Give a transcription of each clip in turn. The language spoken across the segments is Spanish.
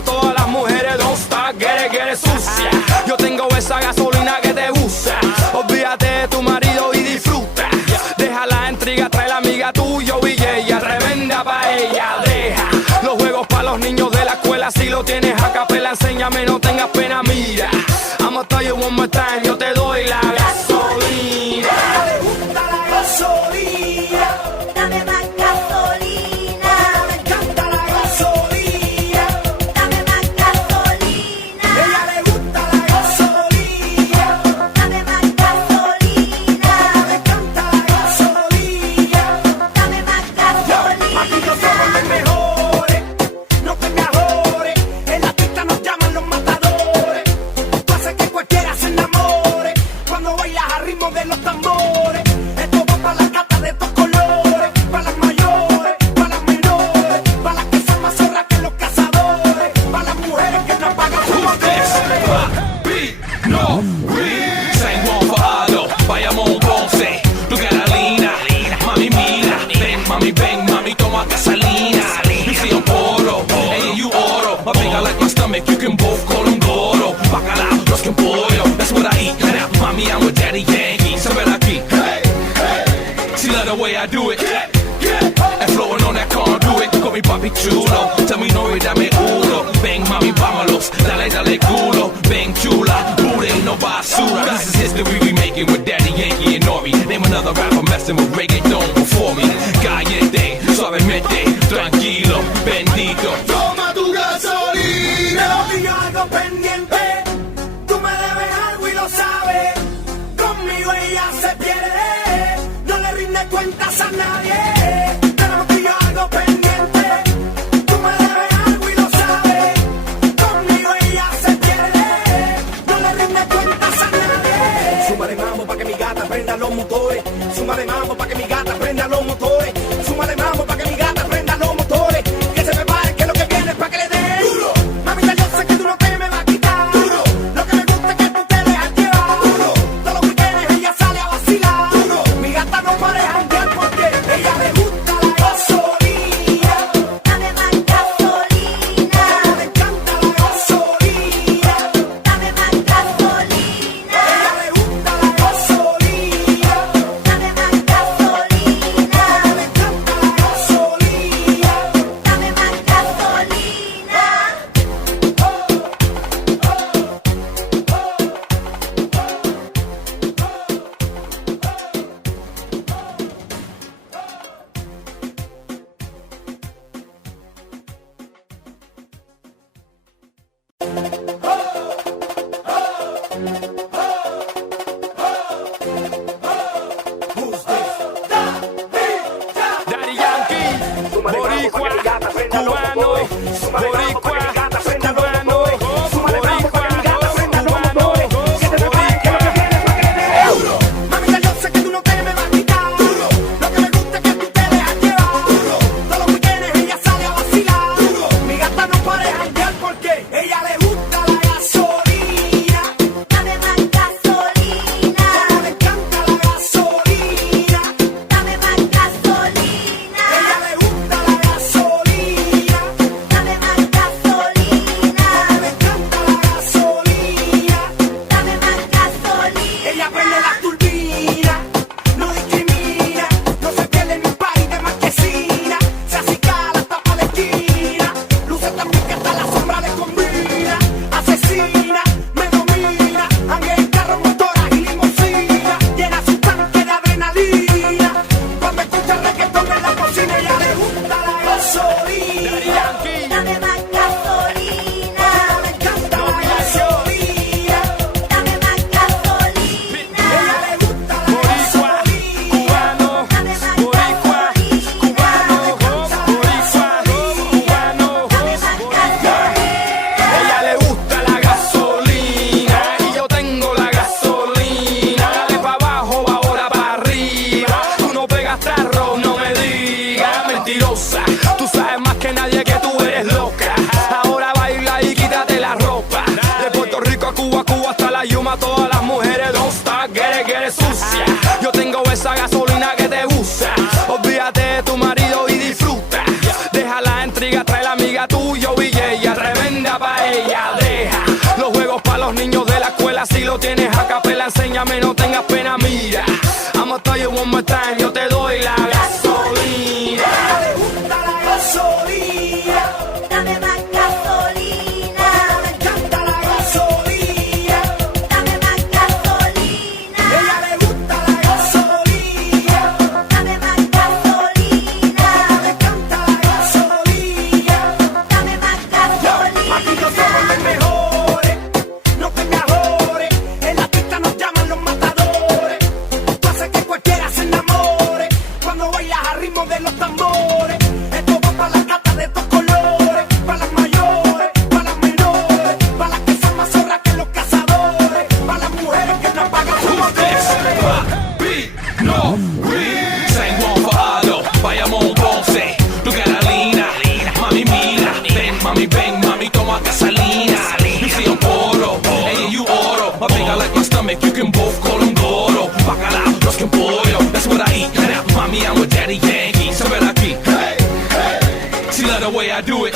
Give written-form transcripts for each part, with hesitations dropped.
a todas las mujeres. Don't stop, get it sucia. Yo tengo esa gasolina que te gusta. Olvídate de tu marido y disfruta. Deja la intriga, trae la amiga tuya y ella tremenda pa' ella. Deja los juegos pa' los niños de la escuela. Si lo tienes a capela, enséñame, no tengas pena, mira. I'ma tell you one more time, yo te doy la gasolina. Le gusta la gasolina. Dame más gasolina. Me encanta la gasolina. Dame más gasolina. Ella le gusta la gasolina. Dame más gasolina. Me encanta la gasolina. Dame más gasolina. Aquí no somos los mejores, no te me ahorres. En la pista nos llaman los matadores. Tú haces que cualquiera se enamore cuando bailas al ritmo de los tambores. Esto va para las gatas de estos colores, para las mayores, para las menores, para las que son más zorras que los cazadores, para las mujeres que no pagan sus motores. No, San Juan Fajardo, Bayamón, Ponce, tú Carolina, mami mira, ven, mami, toma gasolina. You see I'm poro, and you oro. My finger like my stomach, you can both call them goro. Bacalao, los que pollo, that's what I eat. Now, mami, I'm with Daddy Yankee, so ven aquí. She love the way I do it. And flowing on that conduit, call me papi chulo. Tell me no, dame uno. Ven, mami, vámonos, dale culo. Ven, chula, booty, no basura. This is history we making with Daddy Yankee and Nori. Name another rapper messing with reggaeton before me. Caliente, suavemente, tranquilo, bendito. Toma tu gasolina. Te digo algo pendiente. Tú me debes algo y lo sabes. Conmigo ella se pierde. No le rinde cuentas a nadie. Pero te digo algo pendiente. Tú me debes algo y lo sabes. Conmigo ella se pierde. No le rinde cuentas a nadie. Súmale mambo pa' que mi gata prenda los motores. Súmale mambo pa' que mi gata prenda los motores. Súmale mambo pa' que mi gata prenda los motores. Que se prepare que lo que viene es pa' que le dé duro. Mamita, yo sé que tú no te me vas a quitar duro. Lo que me gusta es que tú te dejas llevar duro. Todos los weekends ella sale a vacilar duro. Mi gata no para de janguear porque ella le gusta la gasolina. Dame más gasolina. Me encanta la gasolina. Dame más gasolina. Ella le gusta la gasolina. Dame más gasolina. Me encanta la gasolina. Dame más gasolina. Who's this? Daddy Yankee, boricua, cubano, boricua, cubano, boricua, cubano, boricua. Mamita, yo sé que tú no te me vas a quitar duro. Lo que me gusta es que tú te dejas llevar duro. Todos los weekends ella sale a vacilar duro. Mi gata no para de janguear porque ella le gusta la gasolina. Dame más gasolina. Le encanta la gasolina. Dame más gasolina. Ella le gusta la gasolina. Dame más gasolina. Le encanta la gasolina. Dame más gasolina. Ella prende la turbina, no discrimina, no se pierde ni un party de marquesina. Se acicala hasta pa' la esquina, luce tan bien que hasta la sombra le combina. Asesina, me domina, ande en carro, motora y limusina. Llena su tanque de adrenalina, cuando escucha reggaetón en la cocina. Ella le gusta la gasolina. Daddy Yankee, Dame más gasolina. Le encanta la gasolina. Dame más gasolina. Ella le gusta la boricua, gasolina. cubano, Dame más boricua, cubano, boricua, cubano, Dame más gasolina. ella le gusta la gasolina y yo tengo la gasolina. Dale pa' abajo, ahora pa' arriba. Tú no pegas tarro, no me digas mentirosa. Tú sabes más que nadie que tú eres loca. Ahora baila y quítate la ropa. De Puerto Rico a Cuba, Cuba hasta la Yuma, todas las mujeres don't stop, get it sucia. Yo tengo esa gasolina que te gusta. Olvídate de tu marido y disfruta. Deja la intriga, trae la amiga tuya y ella tremenda lo tienes a capela, enséñame, no tengas pena, mira. I'ma tell you one more time, yo te doy la gasolina. Le gusta la gasolina, Dame más gasolina. le encanta la gasolina. Dame más gasolina. Ella le gusta la gasolina, Dame más gasolina. le encanta la gasolina. Dame más gasolina. Aquí no somos los mejores, no te me ajores. En la pista nos llaman los matadores. Tú haces que cualquiera se enamore cuando bailas a ritmo de los tambores. Esto va para las gatas de estos colores, para las mayores, para las menores, para las que son más zorras que los cazadores, para las mujeres que no pagan su motores. Papi, no free. San Juan Fajardo, Bayamón, Ponce, tu Carolina. Mami, mira, ven, mami, toma gasolina. You see I'm poro, hey, you oro. My big, I like my stomach, you can both call them Goro. Bacalao, los que pollo, that's what I eat. Now, mami, I'm with Daddy Yankee, so ven aquí. She love the way I do it.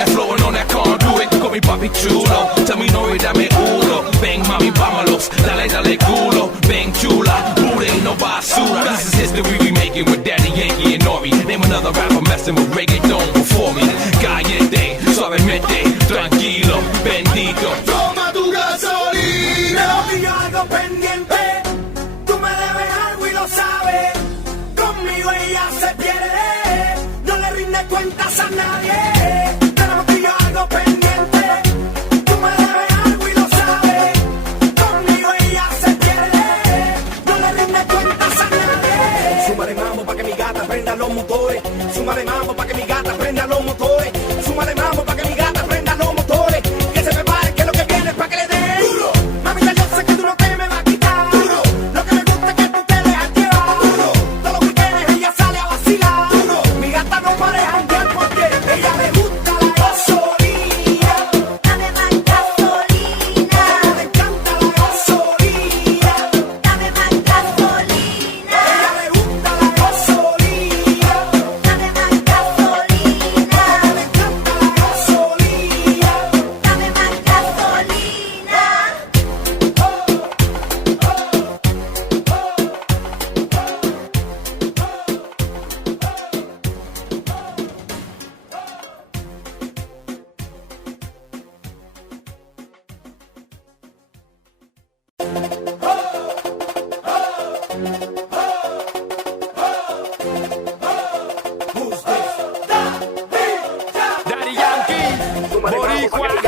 And flowing on that conduit, call me papi chulo. Tell me no y dame uno. Ven mami, vámonos, dale culo. Ven chula, booty ain't no basura. This is history we making with Daddy Yankee and Nori. Name another rapper messing with reggaeton before me. Caliente, suavemente, tranquilo, bendito. Toma tu gasolina. Y algo pendiente. Tú me debes algo y lo sabes. Conmigo ella se pierde. No le rinde cuentas a nadie. Tenemos tú y yo algo pendiente. Tú me debes algo y lo sabes. Conmigo ella se pierde. No le rinde cuentas a nadie. Súmale mambo pa' que mi gata prenda los motores. Súmale mambo pa' que mi gata prenda los motores. Súmale mambo pa' que mi gata prenda los motores. Que se prepare que lo que viene es pa' que le den duro. Mamita, yo sé que tú no te me vas a quitar duro. Lo que me gusta es que tú te dejas llevar duro. Todos los weekendes ella sale a vacilar duro. Mi gata no para de janguear porque ella le gusta la gasolina. Dame más gasolina. Le encanta la gasolina. Dame más gasolina. Ella le gusta la gasolina. Dame más gasolina. Le encanta la gasolina. Dame más gasolina. Daddy Yankee, Boricua.